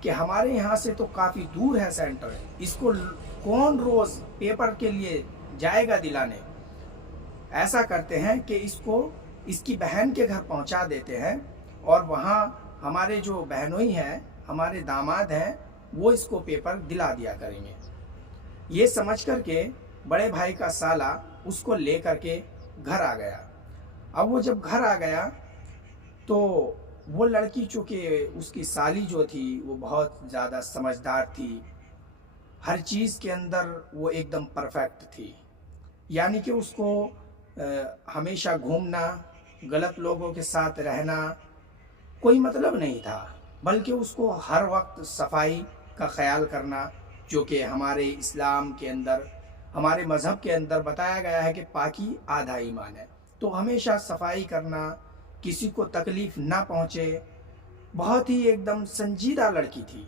کہ ہمارے یہاں سے تو کافی دور ہے سینٹر، اس کو کون روز پیپر کے لیے جائے گا دلانے۔ ایسا کرتے ہیں کہ اس کو اس کی بہن کے گھر پہنچا دیتے ہیں، اور وہاں ہمارے جو بہنوئی ہیں، ہمارے داماد ہیں، وہ اس کو پیپر دلا دیا کریں گے۔ یہ سمجھ کر کے بڑے بھائی کا سالہ اس کو لے کر کے گھر آ گیا۔ اب وہ جب گھر آ گیا تو وہ لڑکی، چونکہ اس کی سالی جو تھی وہ بہت زیادہ سمجھدار تھی، ہر چیز کے اندر وہ ایک دم پرفیکٹ تھی، یعنی کہ اس کو ہمیشہ گھومنا، غلط لوگوں کے ساتھ رہنا کوئی مطلب نہیں تھا، بلکہ اس کو ہر وقت صفائی کا خیال کرنا، جو کہ ہمارے اسلام کے اندر، ہمارے مذہب کے اندر بتایا گیا ہے کہ پاکی آدھا ایمان ہے۔ تو ہمیشہ صفائی کرنا، کسی کو تکلیف نہ پہنچے، بہت ہی ایک دم سنجیدہ لڑکی تھی،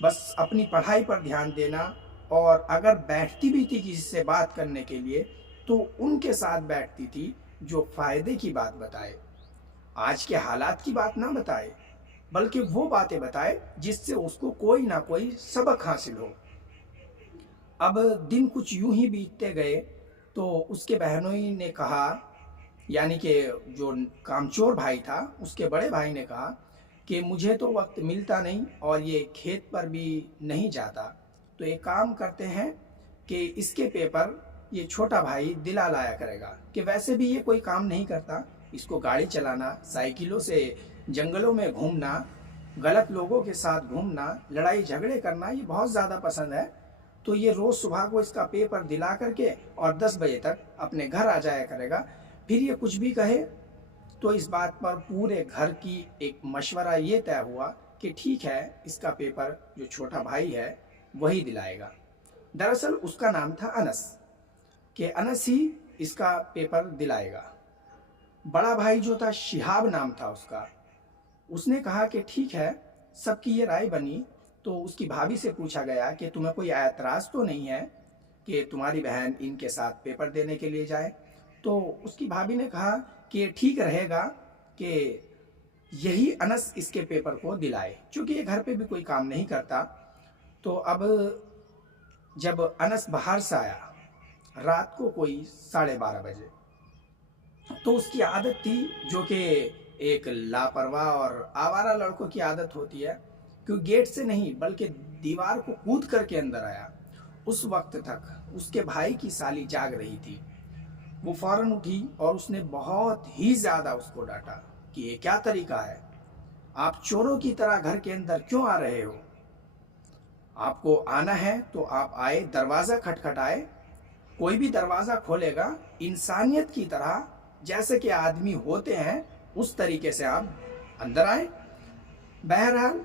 بس اپنی پڑھائی پر دھیان دینا، اور اگر بیٹھتی بھی تھی کسی سے بات کرنے کے لیے تو ان کے ساتھ بیٹھتی تھی جو فائدے کی بات بتائے، آج کے حالات کی بات نہ بتائے، بلکہ وہ باتیں بتائے جس سے اس کو کوئی نہ کوئی سبق حاصل ہو۔ اب دن کچھ یوں ہی بیتتے گئے تو اس کے بہنوئی نے کہا، یعنی کہ جو کامچور بھائی تھا اس کے بڑے بھائی نے کہا کہ مجھے تو وقت ملتا نہیں اور یہ کھیت پر بھی نہیں جاتا، تو ایک کام کرتے ہیں کہ اس کے پیپر یہ چھوٹا بھائی دلا لایا کرے گا، کہ ویسے بھی یہ کوئی کام نہیں کرتا، اس کو گاڑی چلانا، سائیکلوں سے جنگلوں میں گھومنا، غلط لوگوں کے ساتھ گھومنا، لڑائی جھگڑے کرنا یہ بہت زیادہ پسند ہے، تو یہ روز صبح کو اس کا پیپر دلا کر کے اور 10 بجے تک اپنے گھر آ جایا کرے گا۔ پھر یہ کچھ بھی کہے تو اس بات پر پورے گھر کی ایک مشورہ یہ طے ہوا کہ ٹھیک ہے، اس کا پیپر جو چھوٹا بھائی ہے وہی دلائے گا۔ دراصل اس کا نام تھا انس، کہ انس ہی اس کا پیپر دلائے گا۔ بڑا بھائی جو تھا شہاب نام تھا اس کا، اس نے کہا کہ ٹھیک ہے، سب کی یہ رائے بنی، تو اس کی بھابھی سے پوچھا گیا کہ تمہیں کوئی اعتراض تو نہیں ہے کہ تمہاری بہن ان کے ساتھ پیپر دینے کے لیے جائے؟ تو اس کی بھابھی نے کہا کہ ٹھیک رہے گا کہ یہی انس اس کے پیپر کو دلائے، چونکہ یہ گھر پہ بھی کوئی کام نہیں کرتا۔ تو اب جب انس باہر سے آیا رات کو کوئی 12:30 بجے، تو اس کی عادت تھی، جو کہ ایک لاپرواہ اور آوارہ لڑکوں کی عادت ہوتی ہے، کہ گیٹ سے نہیں بلکہ دیوار کو کود کر کے اندر آیا۔ اس وقت تک اس کے بھائی کی سالی جاگ رہی تھی، وہ فوراً اٹھی اور اس نے بہت ہی زیادہ اس کو ڈانٹا کہ یہ کیا طریقہ ہے، آپ چوروں کی طرح گھر کے اندر کیوں آ رہے ہو؟ آپ کو آنا ہے تو آپ آئے، دروازہ کھٹکھٹائے، کوئی بھی دروازہ کھولے گا انسانیت کی طرح، جیسے کہ آدمی ہوتے ہیں اس طریقے سے آپ اندر آئیں۔ بہرحال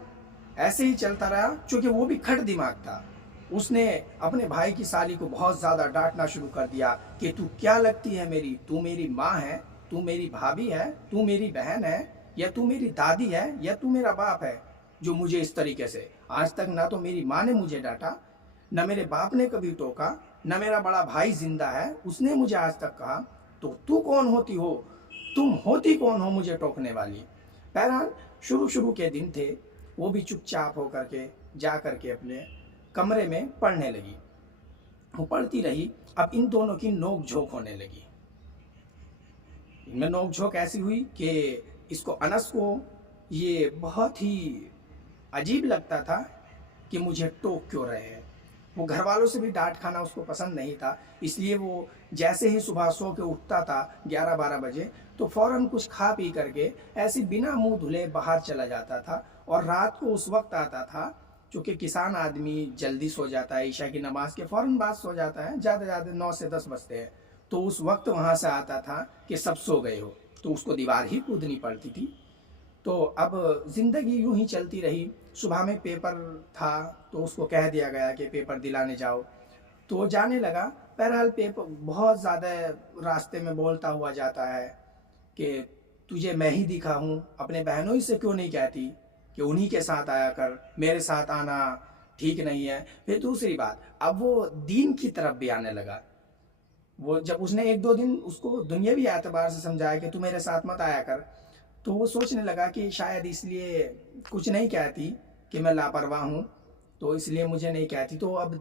ایسے ہی چلتا رہا، چونکہ وہ بھی کھٹ دماغ تھا، اس نے اپنے بھائی کی سالی کو بہت زیادہ ڈانٹنا شروع کر دیا کہ تو کیا لگتی ہے میری، تو میری ماں ہے، تو میری بھابھی ہے، تو میری بہن ہے، یا تو میری دادی ہے، یا تو میرا باپ ہے جو مجھے اس طریقے سے؟ آج تک نہ تو میری ماں نے مجھے ڈانٹا، نہ میرے باپ نے کبھی ٹوکا، نہ میرا بڑا بھائی زندہ ہے اس نے مجھے آج تک کہا، تو کون ہوتی ہو، تم ہوتی کون ہو مجھے ٹوکنے والی؟ بہرحال شروع کے دن تھے، وہ بھی چپ چاپ ہو کر کے جا کر کے اپنے کمرے میں پڑھنے لگی۔ وہ پڑھتی رہی، اب ان دونوں کی نوک جھوک ہونے لگی۔ ان میں نوک جھوک ایسی ہوئی کہ اس کو، انس کو، یہ بہت ہی عجیب لگتا تھا کہ مجھے ٹوک کیوں رہے ہیں۔ وہ گھر والوں سے بھی ڈانٹ کھانا اس کو پسند نہیں تھا، اس لیے وہ جیسے ہی صبح سو کے اٹھتا تھا 11-12 بجے، تو فوراً کچھ کھا پی کر کے ایسی بنا منہ دھلے باہر چلا جاتا تھا، اور رات کو اس وقت آتا تھا، چونکہ کسان آدمی جلدی سو جاتا ہے، عشاء کی نماز کے فوراً بعد سو جاتا ہے، زیادہ 9 سے 10 بجتے ہیں، تو اس وقت وہاں سے آتا تھا کہ سب سو گئے ہو، تو اس کو دیوار ہی کودنی پڑتی تھی۔ تو اب زندگی یوں ہی چلتی رہی۔ صبح میں پیپر تھا تو اس کو کہہ دیا گیا کہ پیپر دلانے جاؤ، تو وہ جانے لگا۔ بہرحال پیپر بہت زیادہ راستے میں بولتا ہوا جاتا ہے کہ تجھے میں ہی دکھا ہوں، اپنے بہنوں سے کیوں نہیں کہتی کہ انہی کے ساتھ آیا کر، میرے ساتھ آنا ٹھیک نہیں ہے۔ پھر دوسری بات، اب وہ دین کی طرف بھی آنے لگا۔ وہ جب اس نے 1-2 دن اس کو دنیاوی اعتبار سے سمجھایا کہ تو میرے ساتھ مت آیا کر، تو وہ سوچنے لگا کہ شاید اس لیے کچھ نہیں کہتی کہ میں لاپرواہ ہوں تو اس لیے مجھے نہیں کہتی. تو اب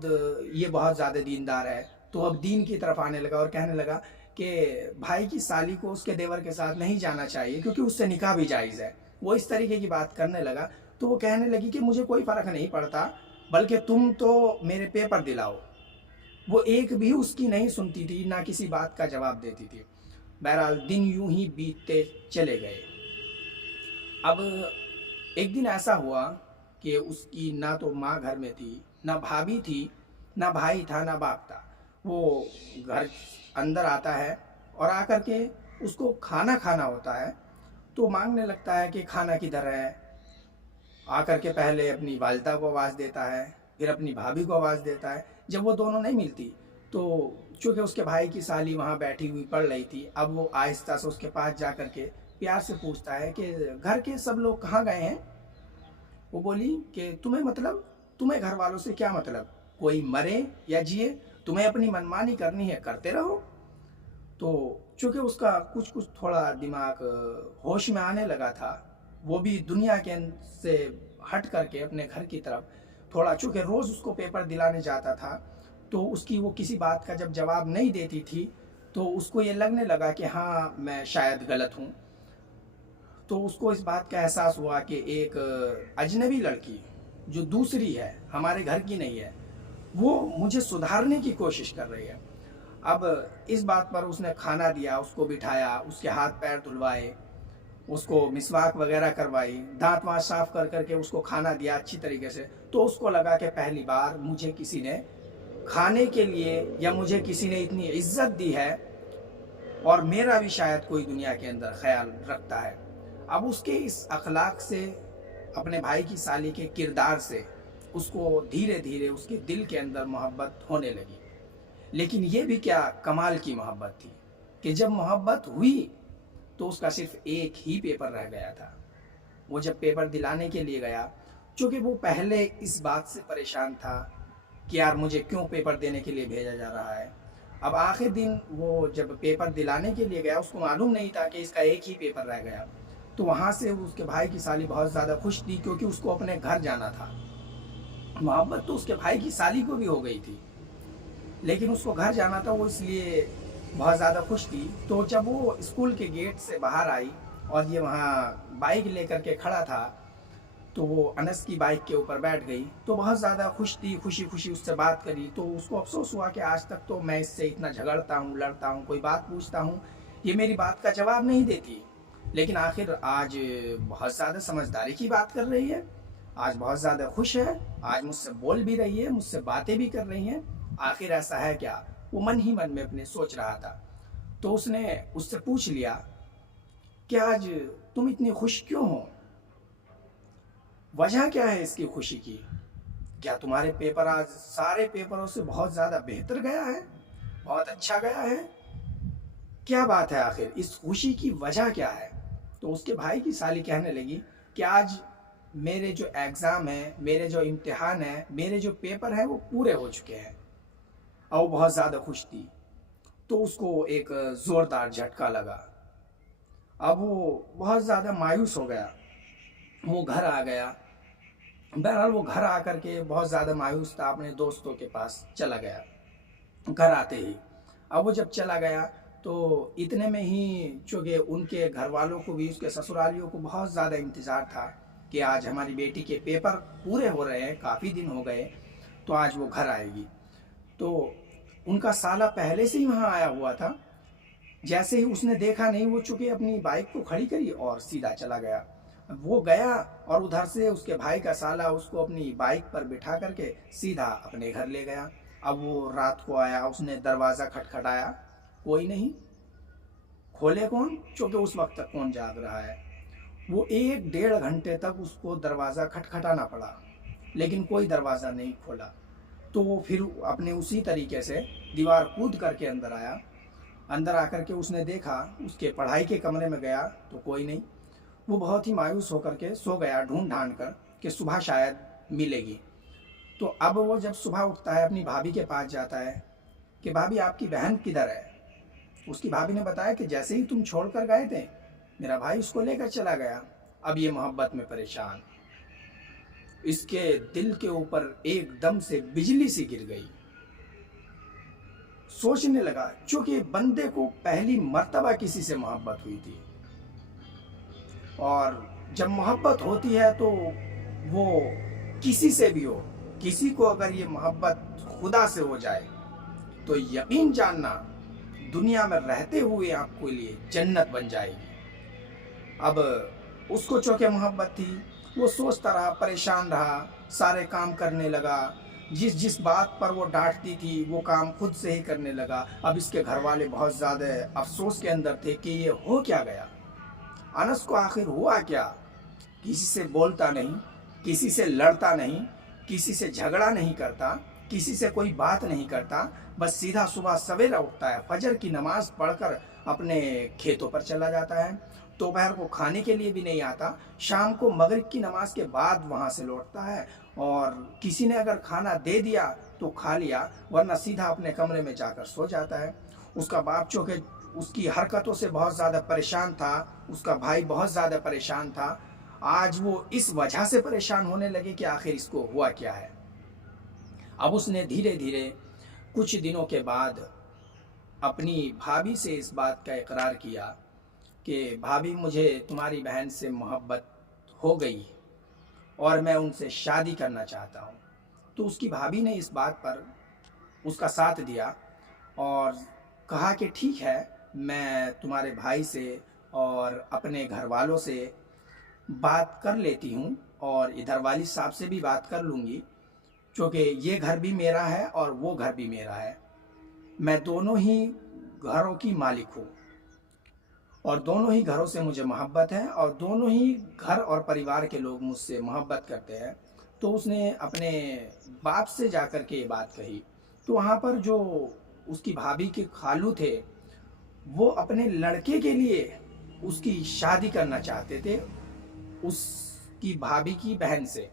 یہ بہت زیادہ دیندار ہے تو اب دین کی طرف آنے لگا اور کہنے لگا کہ بھائی کی سالی کو اس کے دیور کے ساتھ نہیں جانا چاہیے کیونکہ اس سے نکاح بھی جائز ہے. وہ اس طریقے کی بات کرنے لگا. تو وہ کہنے لگی کہ مجھے کوئی فرق نہیں پڑتا بلکہ تم تو میرے پیپر دلاؤ. وہ ایک بھی اس کی نہیں سنتی تھی، نہ کسی بات کا جواب دیتی تھی. بہرحال دن یوں ہی بیتتے چلے گئے. اب ایک دن ایسا ہوا کہ اس کی نہ تو ماں گھر میں تھی، نہ بھابھی تھی، نہ بھائی تھا، نہ باپ تھا. وہ گھر اندر آتا ہے اور آ کر کے اس کو کھانا کھانا ہوتا ہے تو مانگنے لگتا ہے کہ کھانا کدھر ہے. آ کر کے پہلے اپنی والدہ کو آواز دیتا ہے، پھر اپنی بھابھی کو آواز دیتا ہے. جب وہ دونوں نہیں ملتی تو چونکہ اس کے بھائی کی سالی وہاں بیٹھی ہوئی پڑھ رہی تھی، اب وہ آہستہ سے اس کے پاس جا کر کے پیار سے پوچھتا ہے کہ گھر کے سب لوگ کہاں گئے ہیں. وہ بولی کہ تمہیں گھر والوں سے کیا مطلب، کوئی مرے یا جیے، تمہیں اپنی منمانی کرنی ہے کرتے رہو. تو چونکہ اس کا کچھ تھوڑا دماغ ہوش میں آنے لگا تھا، وہ بھی دنیا کے سے ہٹ کر کے اپنے گھر کی طرف تھوڑا، چونکہ روز اس کو پیپر دلانے جاتا تھا تو اس کی وہ کسی بات کا جب جواب نہیں دیتی تھی تو اس کو یہ لگنے لگا کہ ہاں میں شاید غلط ہوں. تو اس کو اس بات کا احساس ہوا کہ ایک اجنبی لڑکی جو دوسری ہے، ہمارے گھر کی نہیں ہے، وہ مجھے سدھارنے کی کوشش کر رہی ہے. اب اس بات پر اس نے کھانا دیا، اس کو بٹھایا، اس کے ہاتھ پیر دھلوائے، اس کو مسواک وغیرہ کروائی، دانت وانت صاف کر کر کے اس کو کھانا دیا اچھی طریقے سے. تو اس کو لگا کہ پہلی بار مجھے کسی نے کھانے کے لیے یا مجھے کسی نے اتنی عزت دی ہے اور میرا بھی شاید کوئی دنیا کے اندر خیال رکھتا ہے. اب اس کے اس اخلاق سے، اپنے بھائی کی سالی کے کردار سے اس کو دھیرے دھیرے اس کے دل کے اندر محبت ہونے لگی. لیکن یہ بھی کیا کمال کی محبت تھی کہ جب محبت ہوئی تو اس کا صرف ایک ہی پیپر رہ گیا تھا. وہ جب پیپر دلانے کے لیے گیا، چونکہ وہ پہلے اس بات سے پریشان تھا کہ یار مجھے کیوں پیپر دینے کے لیے بھیجا جا رہا ہے. اب آخر دن وہ جب پیپر دلانے کے لیے گیا، اس کو معلوم نہیں تھا کہ اس کا ایک ہی پیپر رہ گیا. تو وہاں سے اس کے بھائی کی سالی بہت زیادہ خوش تھی کیونکہ اس کو اپنے گھر جانا تھا. محبت تو اس کے بھائی کی سالی کو بھی ہو گئی تھی لیکن اس کو گھر جانا تھا، وہ اس لیے بہت زیادہ خوش تھی. تو جب وہ اسکول کے گیٹ سے باہر آئی اور یہ وہاں بائک لے کر کے کھڑا تھا تو وہ انس کی بائک کے اوپر بیٹھ گئی تو بہت زیادہ خوش تھی، خوشی اس سے بات کری. تو اس کو افسوس ہوا کہ آج تک تو میں اس سے اتنا جھگڑتا ہوں، لڑتا ہوں، کوئی بات پوچھتا ہوں، یہ میری بات کا جواب نہیں دیتی، لیکن آخر آج بہت زیادہ سمجھداری کی بات کر رہی ہے، آج بہت زیادہ خوش ہے، آج مجھ سے بول بھی رہی ہے، مجھ سے باتیں بھی کر رہی ہیں، آخر ایسا ہے کیا. وہ من ہی من میں اپنے سوچ رہا تھا. تو اس نے اس سے پوچھ لیا کہ آج تم اتنی خوش کیوں ہو، وجہ کیا ہے اس کی خوشی کی، کیا تمہارے پیپر آج سارے پیپروں سے بہت زیادہ بہتر گیا ہے، بہت اچھا گیا ہے، کیا بات ہے، آخر اس خوشی کی وجہ کیا ہے. تو اس کے بھائی کی سالی کہنے لگی کہ آج میرے جو ایگزام ہیں، میرے جو امتحان ہیں، میرے جو پیپر ہیں وہ پورے ہو چکے ہیں. اور وہ بہت زیادہ خوش تھی. تو اس کو ایک زوردار جھٹکا لگا. اب وہ بہت زیادہ مایوس ہو گیا. وہ گھر آ گیا. بہرحال وہ گھر آ کر کے بہت زیادہ مایوس تھا، اپنے دوستوں کے پاس چلا گیا. گھر آتے ہی اب وہ جب چلا گیا تو اتنے میں ہی چونکہ ان کے گھر والوں کو بھی، اس کے سسرالیوں کو بہت زیادہ انتظار تھا کہ آج ہماری بیٹی کے پیپر پورے ہو رہے ہیں، کافی دن ہو گئے تو آج وہ گھر آئے گی. تو ان کا سالہ پہلے سے ہی وہاں آیا ہوا تھا. جیسے ہی اس نے دیکھا نہیں، وہ چونکہ اپنی بائک کو کھڑی کری اور سیدھا چلا گیا. وہ گیا اور ادھر سے اس کے بھائی کا سالہ اس کو اپنی بائک پر بٹھا کر کے سیدھا اپنے گھر لے گیا. اب وہ رات کو آیا، اس نے دروازہ کھٹکھٹایا، کوئی نہیں. کھولے کون، چونکہ اس وقت تک کون جاگ رہا ہے. وہ 1-1.5 گھنٹے تک اس کو دروازہ کھٹکھٹانا پڑا لیکن کوئی دروازہ نہیں کھولا. تو وہ پھر اپنے اسی طریقے سے دیوار کود کر کے اندر آیا. اندر آ کر کے اس نے دیکھا، اس کے پڑھائی کے کمرے میں گیا تو کوئی نہیں. وہ بہت ہی مایوس ہو کر کے سو گیا، ڈھونڈ ڈھانڈ کر کہ صبح شاید ملے گی. تو اب وہ جب صبح اٹھتا ہے، اپنی بھابھی کے پاس جاتا ہے کہ بھابھی آپ کی بہن کدھر ہے. اس کی بھابھی نے بتایا کہ جیسے ہی تم چھوڑ کر گئے تھے میرا بھائی اس کو لے کر چلا گیا. اب یہ محبت میں پریشان، اس کے دل کے اوپر ایک دم سے بجلی سی گر گئی. سوچنے لگا چونکہ بندے کو پہلی مرتبہ کسی سے محبت ہوئی تھی، اور جب محبت ہوتی ہے تو وہ کسی سے بھی ہو، کسی کو اگر یہ محبت خدا سے ہو جائے تو یقین جاننا دنیا میں رہتے ہوئے آپ کے لیے جنت بن جائے گی. اب اس کو چونکہ محبت تھی، وہ سوچتا رہا، پریشان رہا، سارے کام کرنے لگا، جس بات پر وہ ڈانٹتی تھی وہ کام خود سے ہی کرنے لگا. اب اس کے گھر والے بہت زیادہ افسوس کے اندر تھے کہ یہ ہو کیا گیا، انس کو آخر ہوا کیا. کسی سے بولتا نہیں، کسی سے لڑتا نہیں، کسی سے جھگڑا نہیں کرتا، کسی سے کوئی بات نہیں کرتا، بس سیدھا صبح سویرا اٹھتا ہے، فجر کی نماز پڑھ کر اپنے کھیتوں پر چلا جاتا ہے، دوپہر کو کھانے کے لیے بھی نہیں آتا، شام کو مغرب کی نماز کے بعد وہاں سے لوٹتا ہے، اور کسی نے اگر کھانا دے دیا تو کھا لیا، ورنہ سیدھا اپنے کمرے میں جا کر سو جاتا ہے. اس کا باپ چونکہ اس کی حرکتوں سے بہت زیادہ پریشان تھا، اس کا بھائی بہت زیادہ پریشان تھا. آج وہ اس وجہ سے پریشان ہونے لگے کہ آخر اس کو ہوا کیا ہے. اب اس نے دھیرے دھیرے کچھ دنوں کے بعد اپنی بھابھی سے اس بات کا اقرار کیا کہ بھابھی مجھے تمہاری بہن سے محبت ہو گئی اور میں ان سے شادی کرنا چاہتا ہوں. تو اس کی بھابھی نے اس بات پر اس کا ساتھ دیا اور کہا کہ ٹھیک ہے، میں تمہارے بھائی سے اور اپنے گھر والوں سے بات کر لیتی ہوں، اور ادھر والد صاحب سے بھی بات کر لوں گی، چونکہ یہ گھر بھی میرا ہے اور وہ گھر بھی میرا ہے. میں دونوں ہی گھروں کی مالک ہوں، اور دونوں ہی گھروں سے مجھے محبت ہے، اور دونوں ہی گھر اور پریوار کے لوگ مجھ سے محبت کرتے ہیں. تو اس نے اپنے باپ سے جا کر کے یہ بات کہی. تو وہاں پر جو اس کی بھابھی کے خالو تھے وہ اپنے لڑکے کے لیے اس کی شادی کرنا چاہتے تھے اس کی بھابھی کی بہن سے.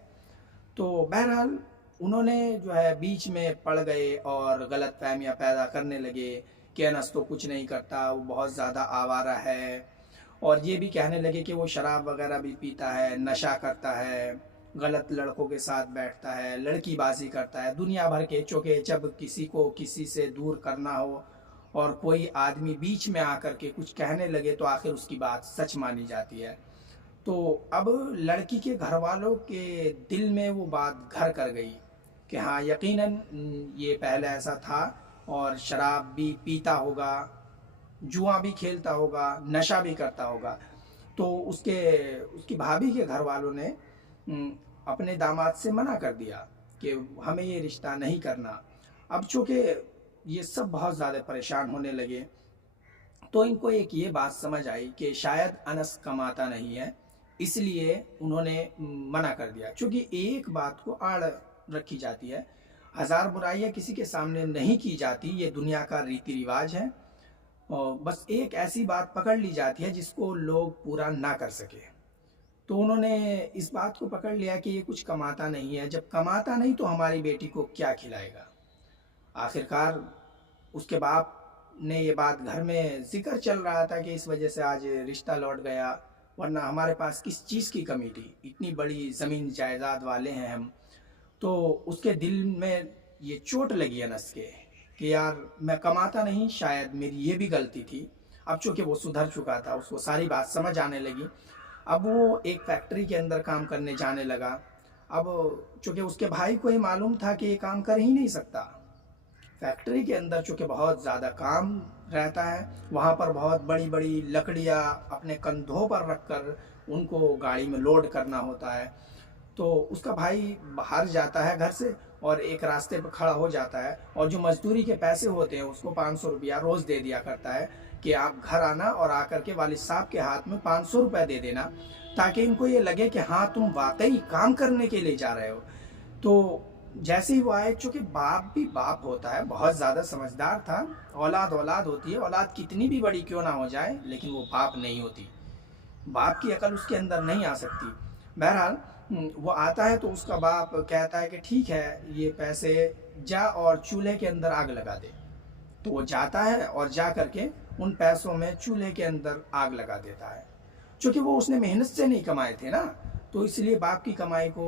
تو بہرحال انہوں نے جو ہے بیچ میں پڑ گئے اور غلط فہمیاں پیدا کرنے لگے کہ انس تو کچھ نہیں کرتا، وہ بہت زیادہ آوارہ ہے، اور یہ بھی کہنے لگے کہ وہ شراب وغیرہ بھی پیتا ہے، نشہ کرتا ہے، غلط لڑکوں کے ساتھ بیٹھتا ہے، لڑکی بازی کرتا ہے، دنیا بھر کے. چونکہ جب کسی کو کسی سے دور کرنا ہو اور کوئی آدمی بیچ میں آ کر کے کچھ کہنے لگے تو آخر اس کی بات سچ مانی جاتی ہے. تو اب لڑکی کے گھر والوں کے دل میں وہ بات گھر کر گئی کہ ہاں یقیناً یہ پہلے ایسا تھا، اور شراب بھی پیتا ہوگا، جوا بھی کھیلتا ہوگا، نشہ بھی کرتا ہوگا. تو اس کی بھابھی کے گھر والوں نے اپنے داماد سے منع کر دیا کہ ہمیں یہ رشتہ نہیں کرنا. اب چونکہ یہ سب بہت زیادہ پریشان ہونے لگے تو ان کو ایک یہ بات سمجھ آئی کہ شاید انس کماتا نہیں ہے، اس لیے انہوں نے منع کر دیا. چونکہ ایک بات کو آڑ رکھی جاتی ہے، ہزار برائیاں کسی کے سامنے نہیں کی جاتی، یہ دنیا کا ریتی رواج ہے، اور بس ایک ایسی بات پکڑ لی جاتی ہے جس کو لوگ پورا نہ کر سکے. تو انہوں نے اس بات کو پکڑ لیا کہ یہ کچھ کماتا نہیں ہے، جب کماتا نہیں تو ہماری بیٹی کو کیا کھلائے گا. آخرکار اس کے باپ نے یہ بات گھر میں ذکر چل رہا تھا کہ اس وجہ سے آج رشتہ لوٹ گیا، ورنہ ہمارے پاس کس چیز کی کمی تھی، اتنی بڑی زمین جائیداد والے ہیں ہم. تو اس کے دل میں یہ چوٹ لگی انس کے کہ یار میں کماتا نہیں، شاید میری یہ بھی غلطی تھی. اب چونکہ وہ سدھر چکا تھا، اس کو ساری بات سمجھ آنے لگی. اب وہ ایک فیکٹری کے اندر کام کرنے جانے لگا. اب چونکہ اس کے بھائی کو ہی معلوم تھا کہ یہ کام کر ہی نہیں سکتا، فیکٹری کے اندر چونکہ بہت زیادہ کام رہتا ہے، وہاں پر بہت بڑی بڑی لکڑیاں اپنے کندھوں پر رکھ کر ان کو گاڑی میں لوڈ کرنا ہوتا ہے. تو اس کا بھائی باہر جاتا ہے گھر سے اور ایک راستے پہ کھڑا ہو جاتا ہے، اور جو مزدوری کے پیسے ہوتے ہیں اس کو 500 روپیہ روز دے دیا کرتا ہے کہ آپ گھر آنا اور آ کر کے والد صاحب کے ہاتھ میں 500 روپے دے دینا، تاکہ ان کو یہ لگے کہ ہاں تم واقعی کام کرنے کے لیے جا رہے ہو. تو جیسے ہی وہ آئے، چونکہ باپ بھی باپ ہوتا ہے، بہت زیادہ سمجھدار تھا. اولاد اولاد ہوتی ہے، اولاد کتنی بھی بڑی کیوں نہ ہو جائے لیکن وہ باپ نہیں ہوتی، باپ کی عقل اس کے اندر نہیں آ سکتی. بہرحال وہ آتا ہے تو اس کا باپ کہتا ہے کہ ٹھیک ہے یہ پیسے جا اور چولہے کے اندر آگ لگا دے. تو وہ جاتا ہے اور جا کر کے ان پیسوں میں چولہے کے اندر آگ لگا دیتا ہے. چونکہ وہ اس نے محنت سے نہیں کمائے تھے نا، تو اس لیے باپ کی کمائی کو